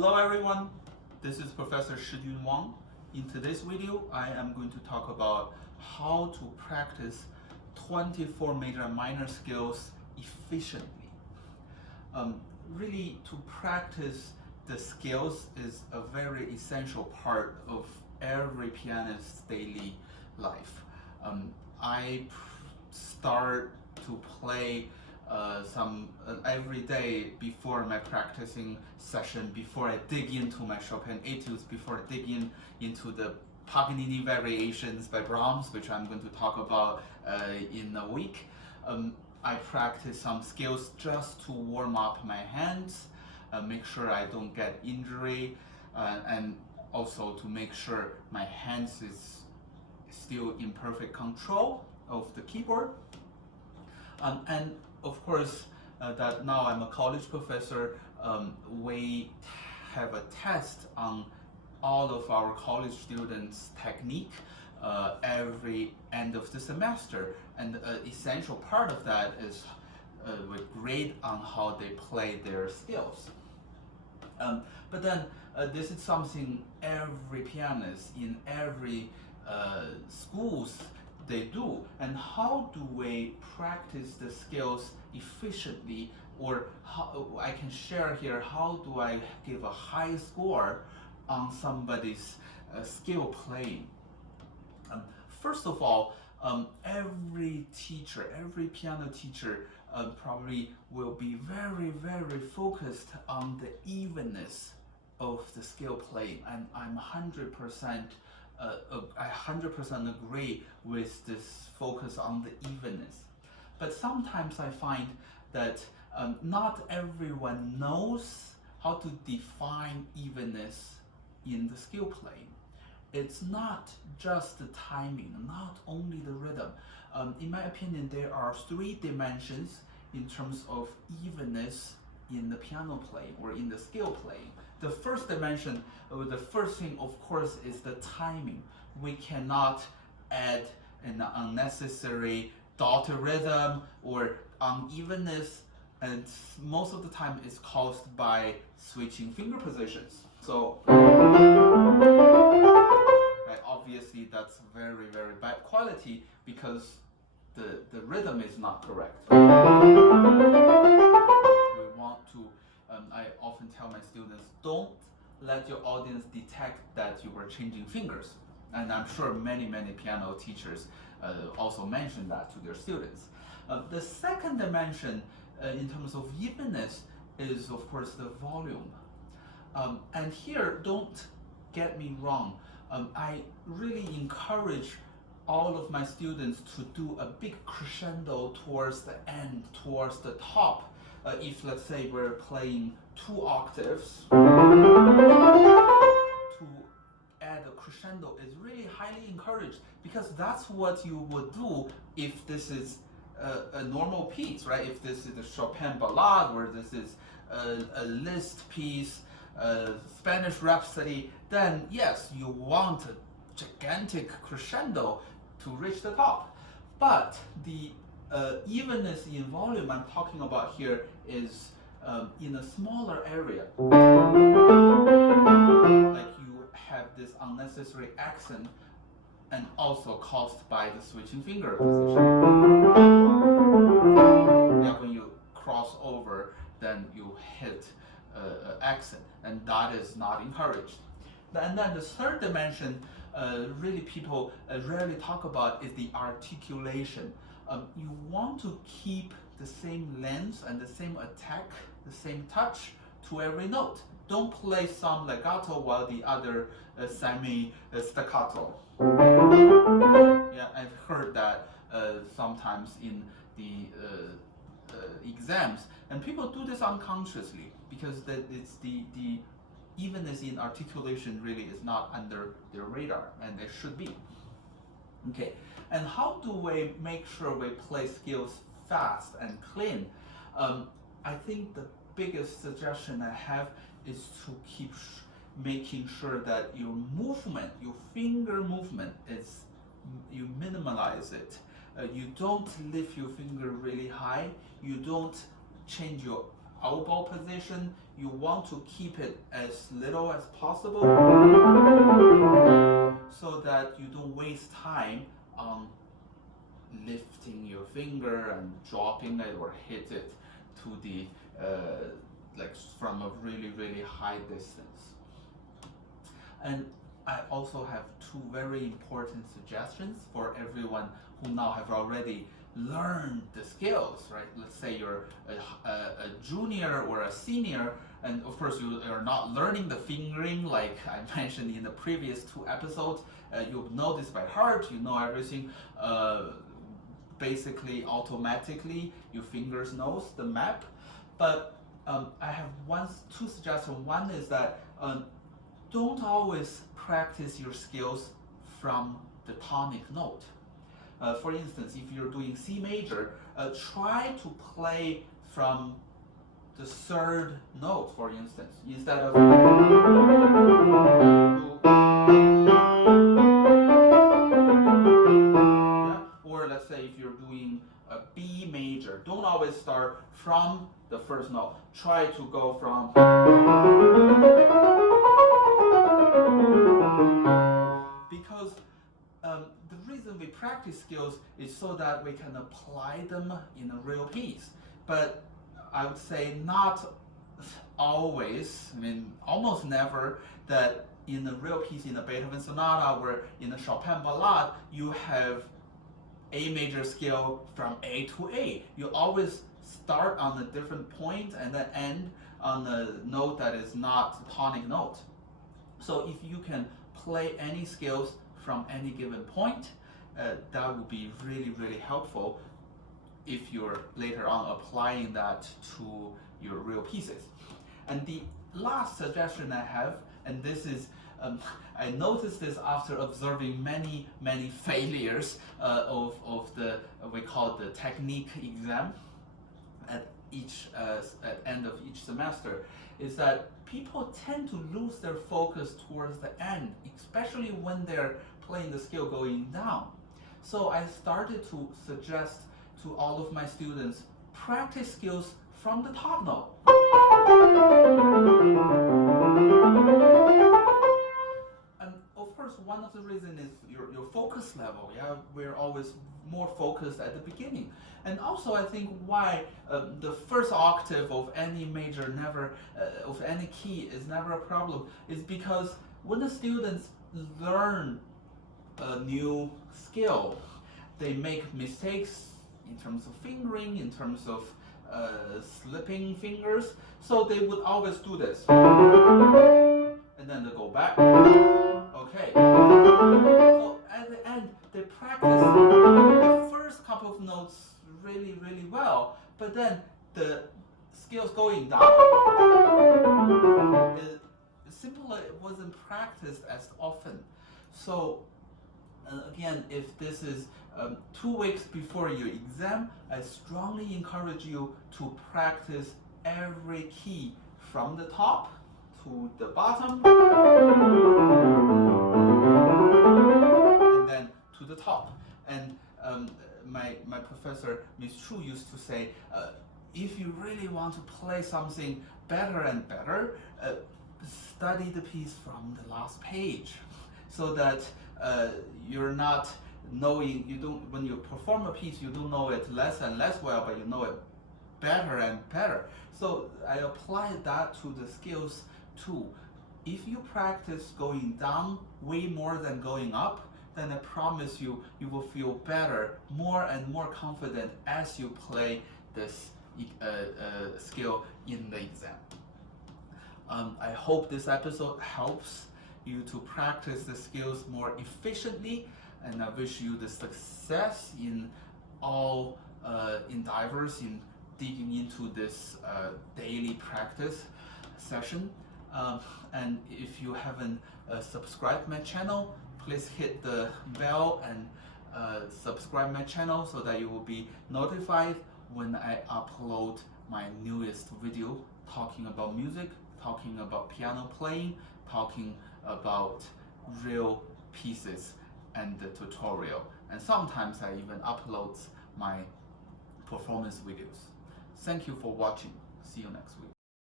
Hello everyone, this is Professor Shijun Wang. In today's video, I am going to talk about how to practice 24 major and minor scales efficiently. Really, to practice the scales is a very essential part of every pianist's daily life. I start to play every day before my practicing session, before I dig into my Chopin etudes, before I dig into the Paganini variations by Brahms, which I'm going to talk about in a week. I practice some scales just to warm up my hands, make sure I don't get injury, and also to make sure my hands is still in perfect control of the keyboard. And of course, that now I'm a college professor, we have a test on all of our college students' technique every end of the semester, and an essential part of that is we grade on how they play their skills. But then this is something every pianist in every schools they do. And how do we practice the skills efficiently, or how I can share here, how do I give a high score on somebody's skill playing? First of all, every teacher, every piano teacher probably will be very, very focused on the evenness of the skill playing, and I 100% agree with this focus on the evenness. But sometimes I find that not everyone knows how to define evenness in the skill playing. It's not just the timing, not only the rhythm. In my opinion, there are three dimensions in terms of evenness in the piano playing or in the skill playing. The first dimension, the first thing, of course, is the timing. We cannot add an unnecessary dotted rhythm or unevenness, and most of the time it's caused by switching finger positions. So, right, obviously that's very, very bad quality because the rhythm is not correct. We want to, I often tell my students, don't let your audience detect that you were changing fingers. And I'm sure many, many piano teachers also mention that to their students. The second dimension in terms of evenness is, of course, the volume. And here, don't get me wrong, I really encourage all of my students to do a big crescendo towards the end, towards the top. If, let's say, we're playing 2 octaves, to add a crescendo is really highly encouraged, because that's what you would do if this is a normal piece, right? If this is a Chopin ballade, or this is a Liszt piece, Spanish Rhapsody, then yes, you want a gigantic crescendo to reach the top. But the evenness in volume I'm talking about here is in a smaller area. Like you have this unnecessary accent, and also caused by the switching finger position. Yeah, when you cross over, then you hit accent, and that is not encouraged. And then the third dimension, really people rarely talk about, is the articulation. You want to keep the same length and the same attack, the same touch to every note. Don't play some legato while the other semi-staccato. Yeah, I've heard that sometimes in the exams, and people do this unconsciously because it's the evenness in articulation really is not under their radar, and it should be. Okay, and how do we make sure we play skills fast and clean? I think the biggest suggestion I have is to keep making sure that your movement, your finger movement, is you minimize it. You don't lift your finger really high. You don't change your elbow position. you want to keep it as little as possible so that you don't waste time on lifting your finger and dropping it or hit it to the like from a really high distance. And I also have two very important suggestions for everyone who now have already learned the skills, right? Let's say you're a junior or a senior, and of course you are not learning the fingering like I mentioned in the previous two episodes. You know this by heart, you know everything basically automatically, your fingers knows the map. But I have two suggestions. One is that don't always practice your skills from the tonic note. For instance, if you're doing C major, try to play from the third note, for instance, instead of yeah? Or let's say if you're doing a B major, don't always start from the first note. Try to go from because the reason we practice skills is so that we can apply them in a real piece. But I would say not always, I mean almost never, that in a real piece in a Beethoven sonata or in a Chopin ballade, you have A major scale from A to A. You always start on a different point and then end on a note that is not the tonic note. So if you can play any scales from any given point, that would be really helpful if you're later on applying that to your real pieces. And the last suggestion I have, and this is I noticed this after observing many failures of the we call it the technique exam at end of each semester, is that people tend to lose their focus towards the end, especially when they're playing the scale going down. So I started to suggest to all of my students, practice skills from the top note. And of course, one of the reasons is your focus level. Yeah, we're always more focused at the beginning. And also, I think why the first octave of any major of any key is never a problem is because when the students learn a new skill, they make mistakes in terms of fingering, in terms of slipping fingers. So they would always do this. And then they go back. Okay. So at the end, they practice the first couple of notes really well, but then the skills going down, it simply wasn't practiced as often. So again, if this is 2 weeks before your exam, I strongly encourage you to practice every key from the top to the bottom and then to the top. And my professor, Miss Chu, used to say, if you really want to play something better and better, study the piece from the last page, so that you're not knowing, when you perform a piece, you don't know it less and less well, but you know it better and better. So I applied that to the skills too. If you practice going down way more than going up, then I promise you, you will feel better, more and more confident as you play this skill in the exam. I hope this episode helps you to practice the skills more efficiently, and I wish you the success in all endeavors in digging into this daily practice session. And if you haven't subscribed my channel, please hit the bell and subscribe my channel so that you will be notified when I upload my newest video talking about music, talking about piano playing, talking about real pieces and the tutorial. And sometimes I even upload my performance videos. Thank you for watching. See you next week.